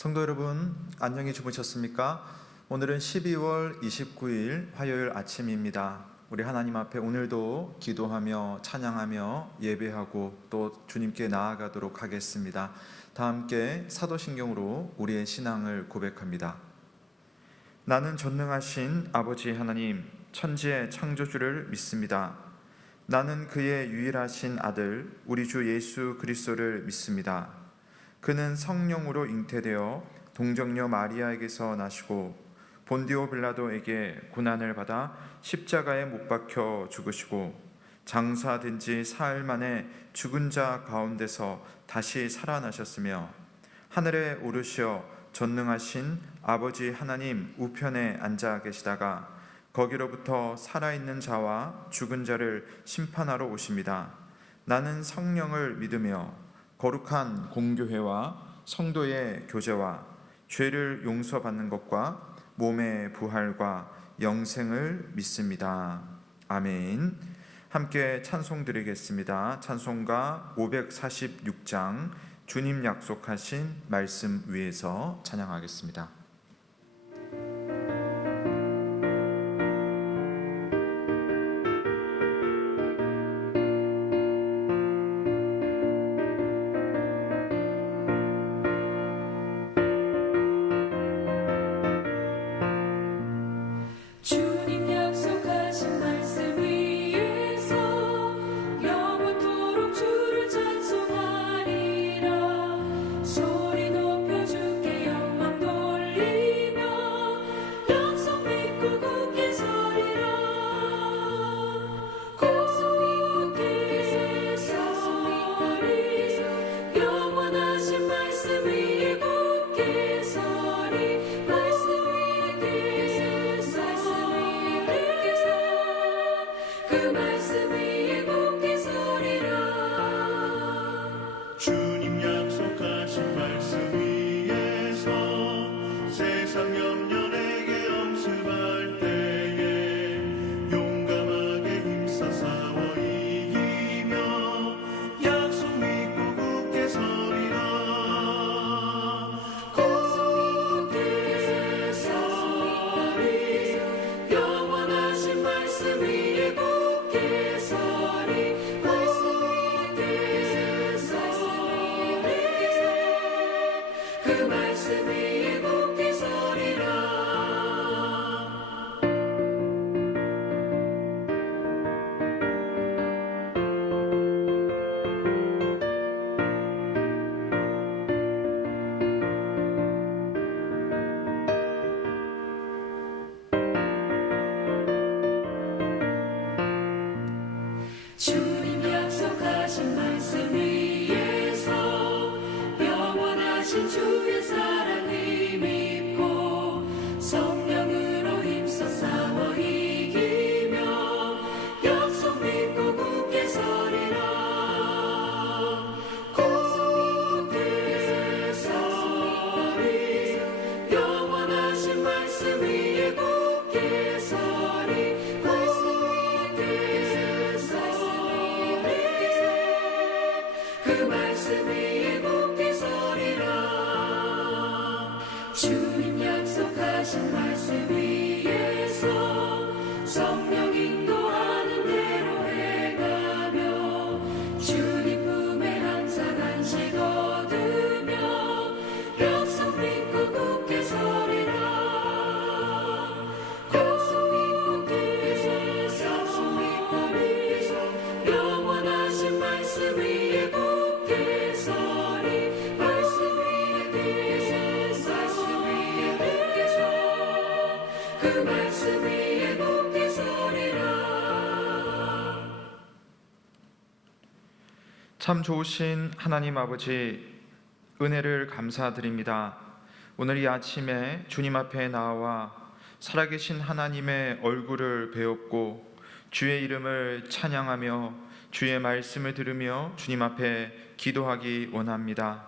성도 여러분, 안녕히 주무셨습니까? 오늘은 12월 29일 화요일 아침입니다. 우리 하나님 앞에 오늘도 기도하며 찬양하며 예배하고 또 주님께 나아가도록 하겠습니다. 다 함께 사도신경으로 우리의 신앙을 고백합니다. 나는 전능하신 아버지 하나님, 천지의 창조주를 믿습니다. 나는 그의 유일하신 아들 우리 주 예수 그리스도를 믿습니다. 그는 성령으로 잉태되어 동정녀 마리아에게서 나시고 본디오 빌라도에게 고난을 받아 십자가에 못 박혀 죽으시고 장사된 지 사흘 만에 죽은 자 가운데서 다시 살아나셨으며 하늘에 오르시어 전능하신 아버지 하나님 우편에 앉아 계시다가 거기로부터 살아있는 자와 죽은 자를 심판하러 오십니다. 나는 성령을 믿으며 거룩한 공교회와 성도의 교제와 죄를 용서받는 것과 몸의 부활과 영생을 믿습니다. 아멘. 함께 찬송 드리겠습니다. 찬송가 546장 주님 약속하신 말씀 위에서 찬양하겠습니다. 주님 약속하신 말씀 위에서 영원하신 주의 사랑을 믿고 성령으로 힘써 싸워 이기며 약속 믿고 굳게 서리라. 굳게 서리 영원하신 말씀 위에 굳게 서리. 그 말씀 위에 굳게 서리라. 주님 약속하신 말씀 위에서 성령 인도하는 대로 행하며 주님 품에 항상 안식 얻으며 약속 믿고 굳게 서리라. 약속 믿고 굳게 서리 영원하신 말씀 위에 굳게 서리. 말씀 위에 굳게 서 그 말씀 위에 굳게 서리라. 참 좋으신 하나님 아버지, 은혜를 감사드립니다. 오늘 이 아침에 주님 앞에 나와 살아계신 하나님의 얼굴을 배웠고 주의 이름을 찬양하며 주의 말씀을 들으며 주님 앞에 기도하기 원합니다.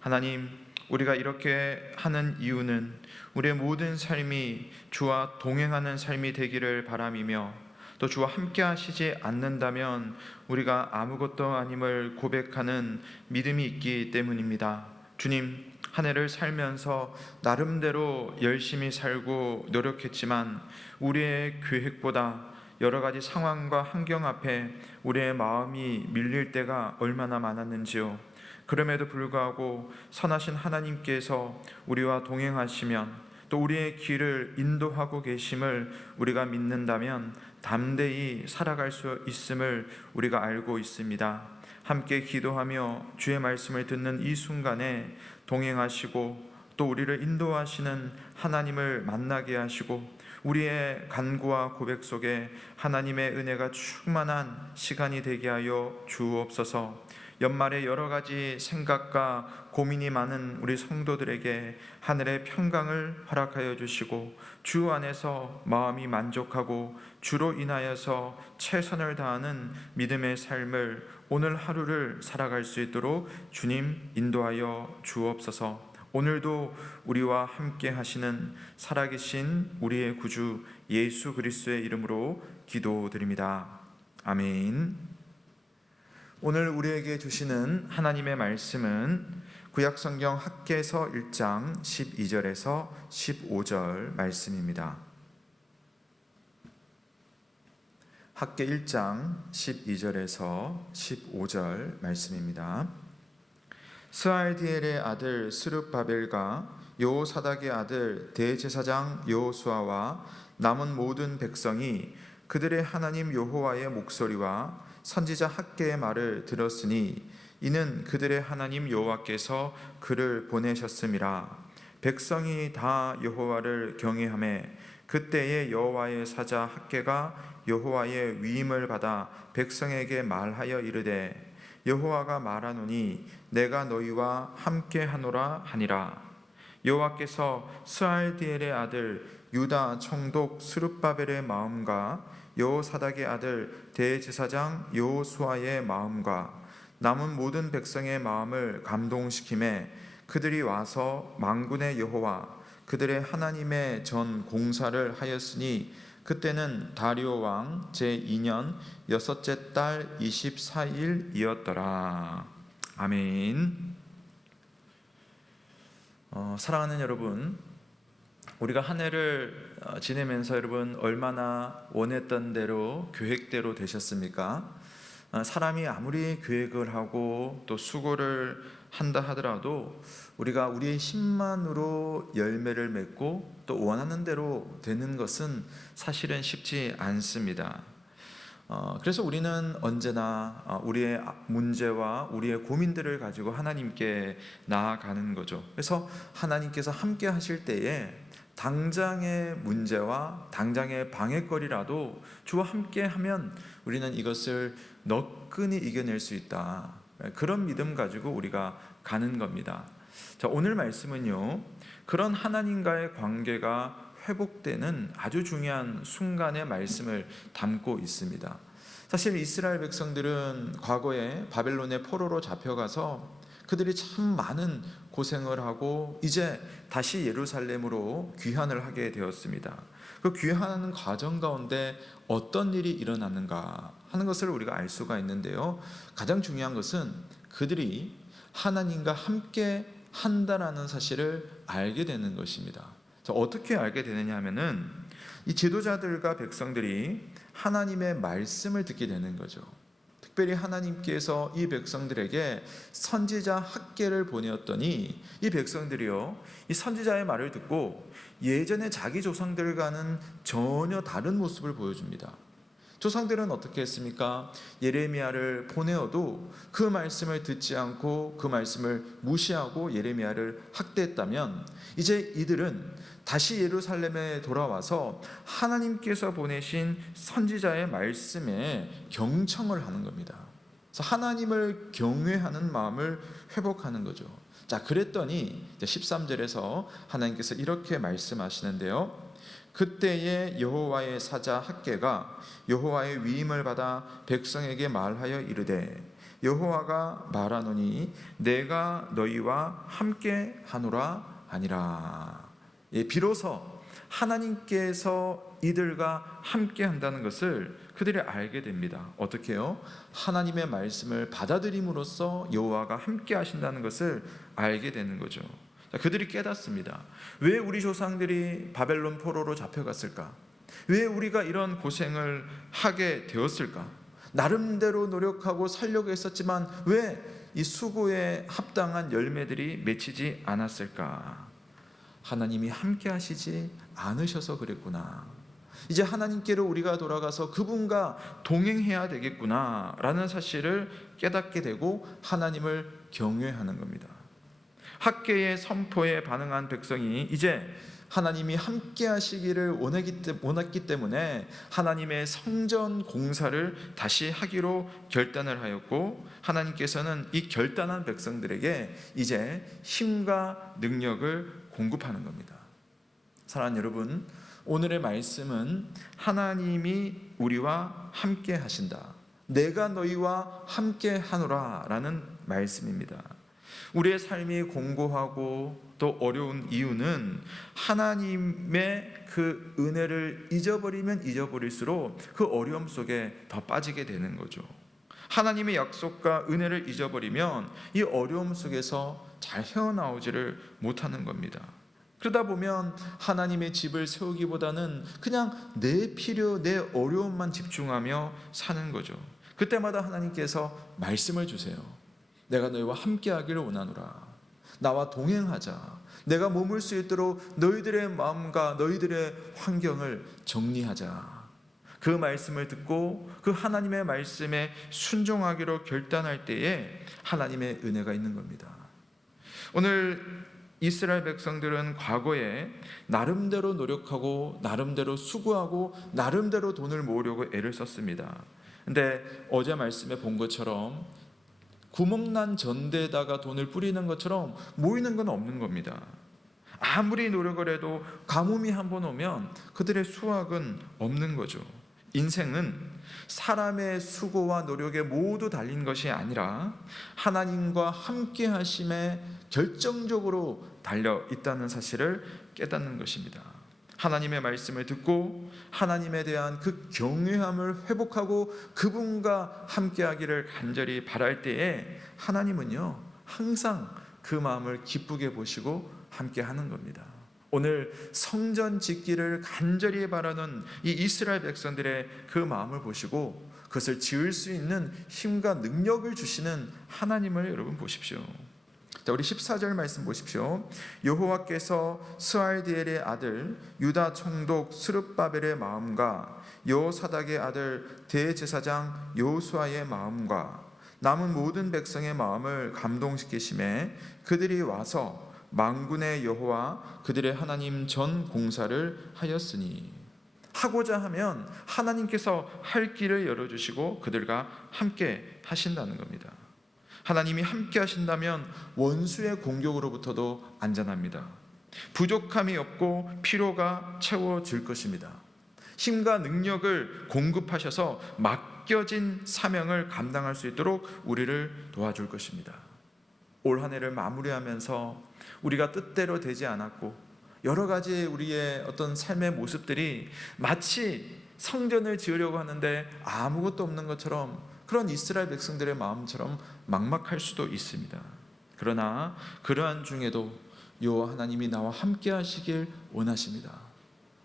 하나님, 우리가 이렇게 하는 이유는 우리의 모든 삶이 주와 동행하는 삶이 되기를 바람이며 또 주와 함께 하시지 않는다면 우리가 아무것도 아님을 고백하는 믿음이 있기 때문입니다. 주님, 한 해를 살면서 나름대로 열심히 살고 노력했지만 우리의 계획보다 여러 가지 상황과 환경 앞에 우리의 마음이 밀릴 때가 얼마나 많았는지요. 그럼에도 불구하고 선하신 하나님께서 우리와 동행하시면 또 우리의 길을 인도하고 계심을 우리가 믿는다면 담대히 살아갈 수 있음을 우리가 알고 있습니다. 함께 기도하며 주의 말씀을 듣는 이 순간에 동행하시고 또 우리를 인도하시는 하나님을 만나게 하시고 우리의 간구와 고백 속에 하나님의 은혜가 충만한 시간이 되게 하여 주옵소서. 연말에 여러 가지 생각과 고민이 많은 우리 성도들에게 하늘의 평강을 허락하여 주시고 주 안에서 마음이 만족하고 주로 인하여서 최선을 다하는 믿음의 삶을 오늘 하루를 살아갈 수 있도록 주님 인도하여 주옵소서. 오늘도 우리와 함께 하시는 살아계신 우리의 구주 예수 그리스도의 이름으로 기도드립니다. 아멘. 오늘 우리에게 주시는 하나님의 말씀은 구약성경 학개서 1장 12절에서 15절 말씀입니다. 학개 1장 12절에서 15절 말씀입니다. 스알디엘의 아들 스룹바벨과 여호사닥의 아들 대제사장 여호수아와 남은 모든 백성이 그들의 하나님 여호와의 목소리와 선지자 학개의 말을 들었으니 이는 그들의 하나님 여호와께서 그를 보내셨음이라. 백성이 다 여호와를 경외하매 그때에 여호와의 사자 학개가 여호와의 위임을 받아 백성에게 말하여 이르되 여호와가 말하노니 내가 너희와 함께 하노라 하니라. 여호와께서 스알디엘의 아들 유다 총독 스룹바벨의 마음과 여호사닥의 아들 대제사장 여호수아의 마음과 남은 모든 백성의 마음을 감동시키매 그들이 와서 만군의 여호와 그들의 하나님의 전 공사를 하였으니 그때는 다리오 왕 제2년 여섯째 달 24일이었더라. 아멘. 사랑하는 여러분, 우리가 한 해를 지내면서 여러분 얼마나 원했던 대로 계획대로 되셨습니까? 사람이 아무리 계획을 하고 또 수고를 한다 하더라도 우리가 우리의 힘만으로 열매를 맺고 또 원하는 대로 되는 것은 사실은 쉽지 않습니다. 그래서 우리는 언제나 우리의 문제와 우리의 고민들을 가지고 하나님께 나아가는 거죠. 그래서 하나님께서 함께 하실 때에 당장의 문제와 당장의 방해거리라도 주와 함께 하면 우리는 이것을 너끈히 이겨낼 수 있다. 그런 믿음 가지고 우리가 가는 겁니다. 자, 오늘 말씀은요, 그런 하나님과의 관계가 회복되는 아주 중요한 순간의 말씀을 담고 있습니다. 사실 이스라엘 백성들은 과거에 바벨론의 포로로 잡혀가서 그들이 참 많은 고생을 하고 이제 다시 예루살렘으로 귀환을 하게 되었습니다. 그 귀환하는 과정 가운데 어떤 일이 일어났는가 하는 것을 우리가 알 수가 있는데요, 가장 중요한 것은 그들이 하나님과 함께 한다라는 사실을 알게 되는 것입니다. 어떻게 알게 되느냐 하면은 이 지도자들과 백성들이 하나님의 말씀을 듣게 되는 거죠. 특별히 하나님께서 이 백성들에게 선지자 학개를 보내었더니 이 백성들이요, 이 선지자의 말을 듣고 예전에 자기 조상들과는 전혀 다른 모습을 보여줍니다. 조상들은 어떻게 했습니까? 예레미야를 보내어도 그 말씀을 듣지 않고 그 말씀을 무시하고 예레미야를 학대했다면 이제 이들은 다시 예루살렘에 돌아와서 하나님께서 보내신 선지자의 말씀에 경청을 하는 겁니다. 그래서 하나님을 경외하는 마음을 회복하는 거죠. 자, 그랬더니 13절에서 하나님께서 이렇게 말씀하시는데요, 그때에 여호와의 사자 학개가 여호와의 위임을 받아 백성에게 말하여 이르되 여호와가 말하노니 내가 너희와 함께 하노라 하니라. 비로소 하나님께서 이들과 함께 한다는 것을 그들이 알게 됩니다. 어떻게요? 하나님의 말씀을 받아들임으로써 여호와가 함께 하신다는 것을 알게 되는 거죠. 그들이 깨닫습니다. 왜 우리 조상들이 바벨론 포로로 잡혀갔을까? 왜 우리가 이런 고생을 하게 되었을까? 나름대로 노력하고 살려고 했었지만 왜 이 수고에 합당한 열매들이 맺히지 않았을까? 하나님이 함께 하시지 않으셔서 그랬구나. 이제 하나님께로 우리가 돌아가서 그분과 동행해야 되겠구나 라는 사실을 깨닫게 되고 하나님을 경외하는 겁니다. 학계의 선포에 반응한 백성이 이제 하나님이 함께 하시기를 원했기 때문에 하나님의 성전 공사를 다시 하기로 결단을 하였고, 하나님께서는 이 결단한 백성들에게 이제 힘과 능력을 공급하는 겁니다. 사랑하는 여러분, 오늘의 말씀은 하나님이 우리와 함께 하신다, 내가 너희와 함께 하노라 라는 말씀입니다. 우리의 삶이 공고하고 또 어려운 이유는 하나님의 그 은혜를 잊어버리면 잊어버릴수록 그 어려움 속에 더 빠지게 되는 거죠. 하나님의 약속과 은혜를 잊어버리면 이 어려움 속에서 잘 헤어나오지를 못하는 겁니다. 그러다 보면 하나님의 집을 세우기보다는 그냥 내 필요, 내 어려움만 집중하며 사는 거죠. 그때마다 하나님께서 말씀을 주세요. 내가 너희와 함께하기를 원하노라. 나와 동행하자. 내가 머물 수 있도록 너희들의 마음과 너희들의 환경을 정리하자. 그 말씀을 듣고 그 하나님의 말씀에 순종하기로 결단할 때에 하나님의 은혜가 있는 겁니다. 오늘 이스라엘 백성들은 과거에 나름대로 노력하고 나름대로 수고하고 나름대로 돈을 모으려고 애를 썼습니다. 근데 어제 말씀에 본 것처럼 구멍난 전대에다가 돈을 뿌리는 것처럼 모이는 건 없는 겁니다. 아무리 노력을 해도 가뭄이 한번 오면 그들의 수확은 없는 거죠. 인생은 사람의 수고와 노력에 모두 달린 것이 아니라 하나님과 함께 하심에 결정적으로 달려 있다는 사실을 깨닫는 것입니다. 하나님의 말씀을 듣고 하나님에 대한 그 경외함을 회복하고 그분과 함께하기를 간절히 바랄 때에 하나님은요 항상 그 마음을 기쁘게 보시고 함께하는 겁니다. 오늘 성전 짓기를 간절히 바라는 이 이스라엘 백성들의 그 마음을 보시고 그것을 지을 수 있는 힘과 능력을 주시는 하나님을 여러분 보십시오. 자, 우리 14절 말씀 보십시오. 여호와께서 스알디엘의 아들 유다 총독 스룹바벨의 마음과 여호사닥의 아들 대제사장 여호수아의 마음과 남은 모든 백성의 마음을 감동시키심에 그들이 와서 만군의 여호와 그들의 하나님 전 공사를 하였으니, 하고자 하면 하나님께서 할 길을 열어주시고 그들과 함께 하신다는 겁니다. 하나님이 함께 하신다면 원수의 공격으로부터도 안전합니다. 부족함이 없고 피로가 채워질 것입니다. 힘과 능력을 공급하셔서 맡겨진 사명을 감당할 수 있도록 우리를 도와줄 것입니다. 올 한 해를 마무리하면서 우리가 뜻대로 되지 않았고 여러 가지 우리의 어떤 삶의 모습들이 마치 성전을 지으려고 하는데 아무것도 없는 것처럼, 그런 이스라엘 백성들의 마음처럼 막막할 수도 있습니다. 그러나 그러한 중에도 여호와 하나님이 나와 함께 하시길 원하십니다.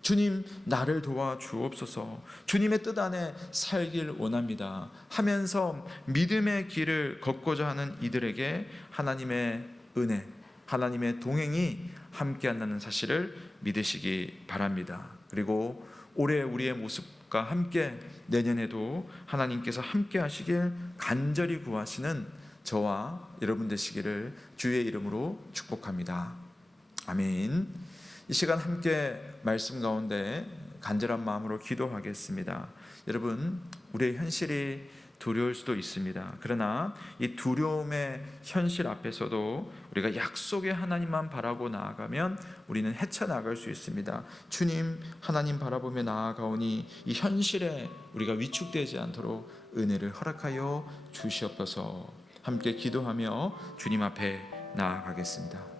주님, 나를 도와주옵소서, 주님의 뜻 안에 살길 원합니다 하면서 믿음의 길을 걷고자 하는 이들에게 하나님의 은혜, 하나님의 동행이 함께한다는 사실을 믿으시기 바랍니다. 그리고 올해 우리의 모습과 함께 내년에도 하나님께서 함께 하시길 간절히 구하시는 저와 여러분 되시기를 주의 이름으로 축복합니다. 아멘. 이 시간 함께 말씀 가운데 간절한 마음으로 기도하겠습니다. 여러분, 우리의 현실이 두려울 수도 있습니다. 그러나 이 두려움의 현실 앞에서도 우리가 약속의 하나님만 바라고 나아가면 우리는 헤쳐나갈 수 있습니다. 주님, 하나님 바라보며 나아가오니 이 현실에 우리가 위축되지 않도록 은혜를 허락하여 주시옵소서. 함께 기도하며 주님 앞에 나아가겠습니다.